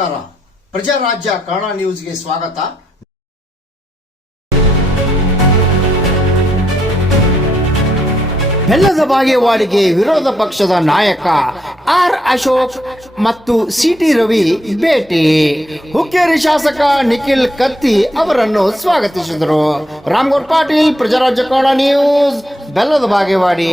ನಮಸ್ಕಾರ. ಪ್ರಜಾರಾಜ್ಯ ಕನ್ನಡ ನ್ಯೂಸ್ಗೆ ಸ್ವಾಗತ. ಬೆಲ್ಲದ ಬಾಗೇವಾಡಿಗೆ ವಿರೋಧ ಪಕ್ಷದ ನಾಯಕ ಆರ್ ಅಶೋಕ್ ಮತ್ತು ಸಿಟಿ ರವಿ ಭೇಟಿ. ಹುಕ್ಕೇರಿ ಶಾಸಕ ನಿಖಿಲ್ ಕತ್ತಿ ಅವರನ್ನು ಸ್ವಾಗತಿಸಿದರು. ರಾಮ್ಗೌರ್ ಪಾಟೀಲ್ ಪ್ರಜಾರಾಜ್ಯ ಕನ್ನಡ ನ್ಯೂಸ್, ಬೆಲ್ಲದ ಬಾಗೇವಾಡಿ.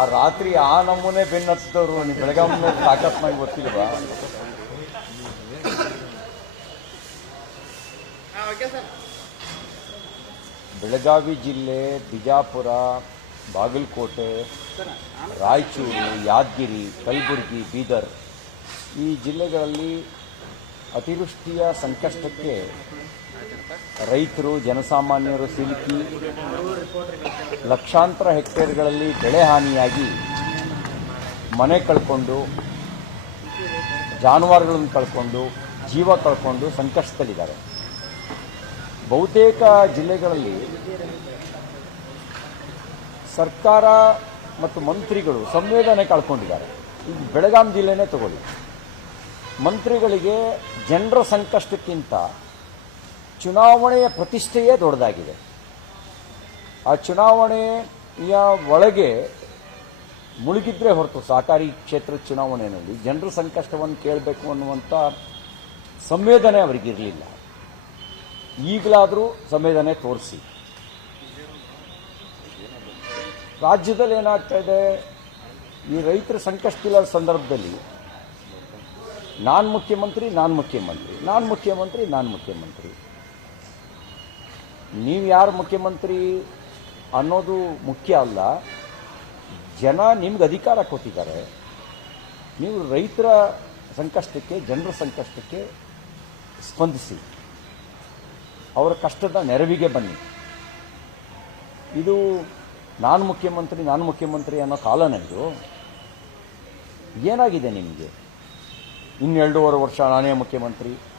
ಆ ರಾತ್ರಿ ಆ ನಮೂನೆ ಬೆನ್ನತ್ತವರು ನೀವು ಬೆಳಗಾವಿ ನಂಗೆ ಗೊತ್ತಿಲ್ವಾ? ಬೆಳಗಾವಿ ಜಿಲ್ಲೆ ಬಿಜಾಪುರ ಬಾಗಲಕೋಟೆ ರಾಯಚೂರು ಯಾದಗಿರಿ ಕಲಬುರಗಿ ಬೀದರ್ ಈ ಜಿಲ್ಲೆಗಳಲ್ಲಿ ಅತಿವೃಷ್ಟಿಯ ಸಂಕಷ್ಟಕ್ಕೆ ರೈತರು, ಜನಸಾಮಾನ್ಯರು ಸಿಲುಕಿ ಲಕ್ಷಾಂತರ ಹೆಕ್ಟೇರ್ಗಳಲ್ಲಿ ಬೆಳೆ ಹಾನಿಯಾಗಿ ಮನೆ ಕಳ್ಕೊಂಡು, ಜಾನುವಾರುಗಳನ್ನು ಕಳ್ಕೊಂಡು, ಜೀವ ಕಳ್ಕೊಂಡು ಸಂಕಷ್ಟದಲ್ಲಿದ್ದಾರೆ. ಬಹುತೇಕ ಜಿಲ್ಲೆಗಳಲ್ಲಿ ಸರ್ಕಾರ ಮತ್ತು ಮಂತ್ರಿಗಳು ಸಂವೇದನೆ ಕಳ್ಕೊಂಡಿದ್ದಾರೆ. ಈಗ ಬೆಳಗಾಂ ಜಿಲ್ಲೆನೇ ತಗೊಳ್ಳಿ. ಮಂತ್ರಿಗಳಿಗೆ ಜನರ ಸಂಕಷ್ಟಕ್ಕಿಂತ ಚುನಾವಣೆಯ ಪ್ರತಿಷ್ಠೆಯೇ ದೊಡ್ಡದಾಗಿದೆ. ಆ ಚುನಾವಣೆಯ ಒಳಗೆ ಮುಳುಗಿದ್ರೆ ಹೊರತು ಸಹಕಾರಿ ಕ್ಷೇತ್ರ ಚುನಾವಣೆಯಲ್ಲಿ ಜನರ ಸಂಕಷ್ಟವನ್ನು ಕೇಳಬೇಕು ಅನ್ನುವಂಥ ಸಂವೇದನೆ ಅವರಿಗಿರಲಿಲ್ಲ. ಈಗಲಾದರೂ ಸಂವೇದನೆ ತೋರಿಸಿ. ರಾಜ್ಯದಲ್ಲಿ ಏನಾಗ್ತಾ ಇದೆ? ಈ ರೈತರ ಸಂಕಷ್ಟದ ಸಂದರ್ಭದಲ್ಲಿ ನಾನು ಮುಖ್ಯಮಂತ್ರಿ ನಾನು ಮುಖ್ಯಮಂತ್ರಿ ನಾನು ಮುಖ್ಯಮಂತ್ರಿ ನಾನು ಮುಖ್ಯಮಂತ್ರಿ. ನೀವು ಯಾರು ಮುಖ್ಯಮಂತ್ರಿ ಅನ್ನೋದು ಮುಖ್ಯ ಅಲ್ಲ. ಜನ ನಿಮ್ಗೆ ಅಧಿಕಾರ ಕೊಟ್ಟಿದ್ದಾರೆ. ನೀವು ರೈತರ ಸಂಕಷ್ಟಕ್ಕೆ, ಜನರ ಸಂಕಷ್ಟಕ್ಕೆ ಸ್ಪಂದಿಸಿ. ಅವರ ಕಷ್ಟದ ನೆರವಿಗೆ ಬನ್ನಿ. ಇದು ನಾನು ಮುಖ್ಯಮಂತ್ರಿ ನಾನು ಮುಖ್ಯಮಂತ್ರಿ ಅನ್ನೋ ಕಾಲ ನನಗೆ ಏನಾಗಿದೆ ನಿಮಗೆ? ಇನ್ನೆರಡೂವರೆ ವರ್ಷ ನಾನೇ ಮುಖ್ಯಮಂತ್ರಿ.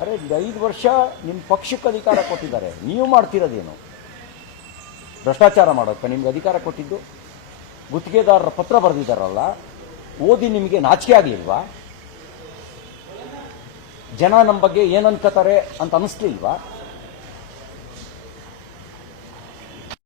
ಅರೆ ಐದು ವರ್ಷ ನಿಮ್ಮ ಪಕ್ಷಕ್ಕೆ ಅಧಿಕಾರ ಕೊಟ್ಟಿದ್ದಾರೆ. ನೀವು ಮಾಡ್ತಿರೋದೇನು? ಭ್ರಷ್ಟಾಚಾರ ಮಾಡೋಕ್ಕೆ ನಿಮ್ಗೆ ಅಧಿಕಾರ ಕೊಟ್ಟಿದ್ದು? ಗುತ್ತಿಗೆದಾರರ ಪತ್ರ ಬರೆದಿದ್ದಾರಲ್ಲ, ಓದಿ ನಿಮಗೆ ನಾಚಿಕೆ ಆಗಲಿಲ್ವಾ? ಜನ ನಮ್ಮ ಬಗ್ಗೆ ಏನು ಅನ್ಕೋತಾರೆ ಅಂತ ಅನಿಸ್ಲಿಲ್ವಾ?